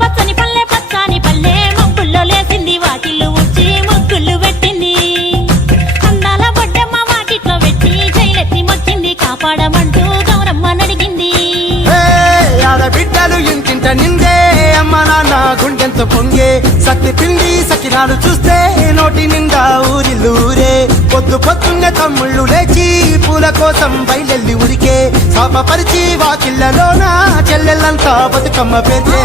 పచ్చని పల్లె పచ్చని పల్లె. మొక్కుల్లో లేసింది వాకిళ్ళు ఉచ్చి మొక్కుళ్ళు పెట్టింది. అందాల బొడ్డమ్మ వాకిట్లో పెట్టి జైలెత్తి మొచ్చింది కాపాడమంటూ గౌరమ్మ నడిగింది బిడ్డలు ఇంటింట నిందే అమ్మ నాన్న గుండెంత పొంగే. సత్తి పిండి సకినాలు చూస్తే నోటి నిండా ఊరి. లూరే పొద్దు పొద్దున్న తమ్ముళ్ళు లేచి పూల కోసం బయలెల్లి ఊరికే ఉరికే. శాపపరిచి వాకిళ్ళలోన చెల్లెళ్ళంతా బతుకమ్మ పెద్దే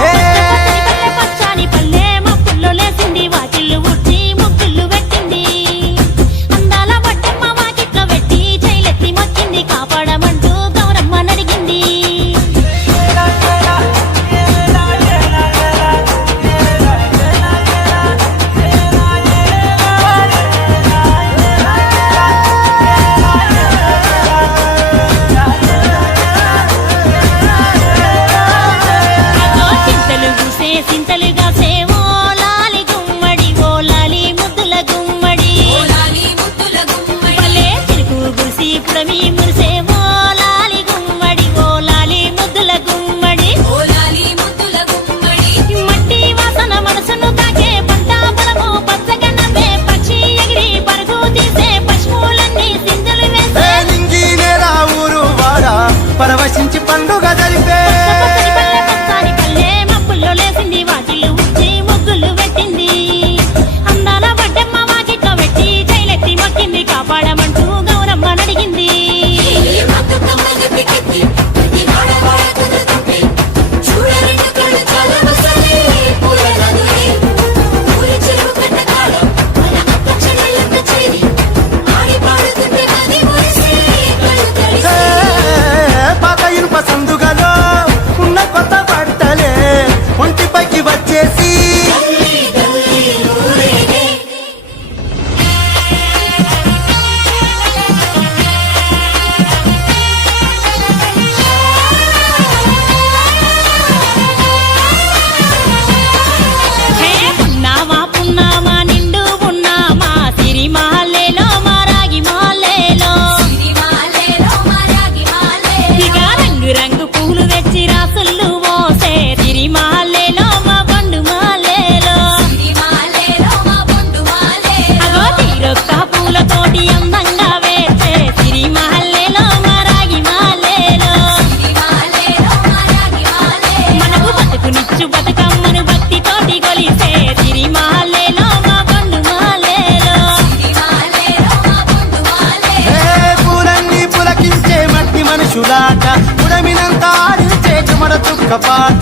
take on.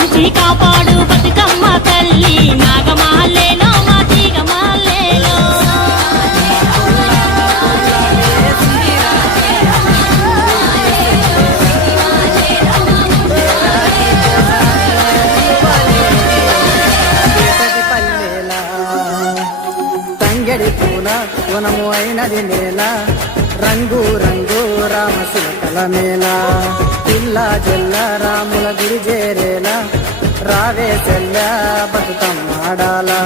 నుంచి కాపాడు బతుకమ్మ తల్లి. నాగమాలేనో మా తీగమాలేనో తంగడి పూల వనము అయినది నేల. రంగు రంగు రామ శివకల మేలా పిల్లా జల్ల రాముల గురి చేరేలా? రావే చెల్ల బతుకమ్మాడాలా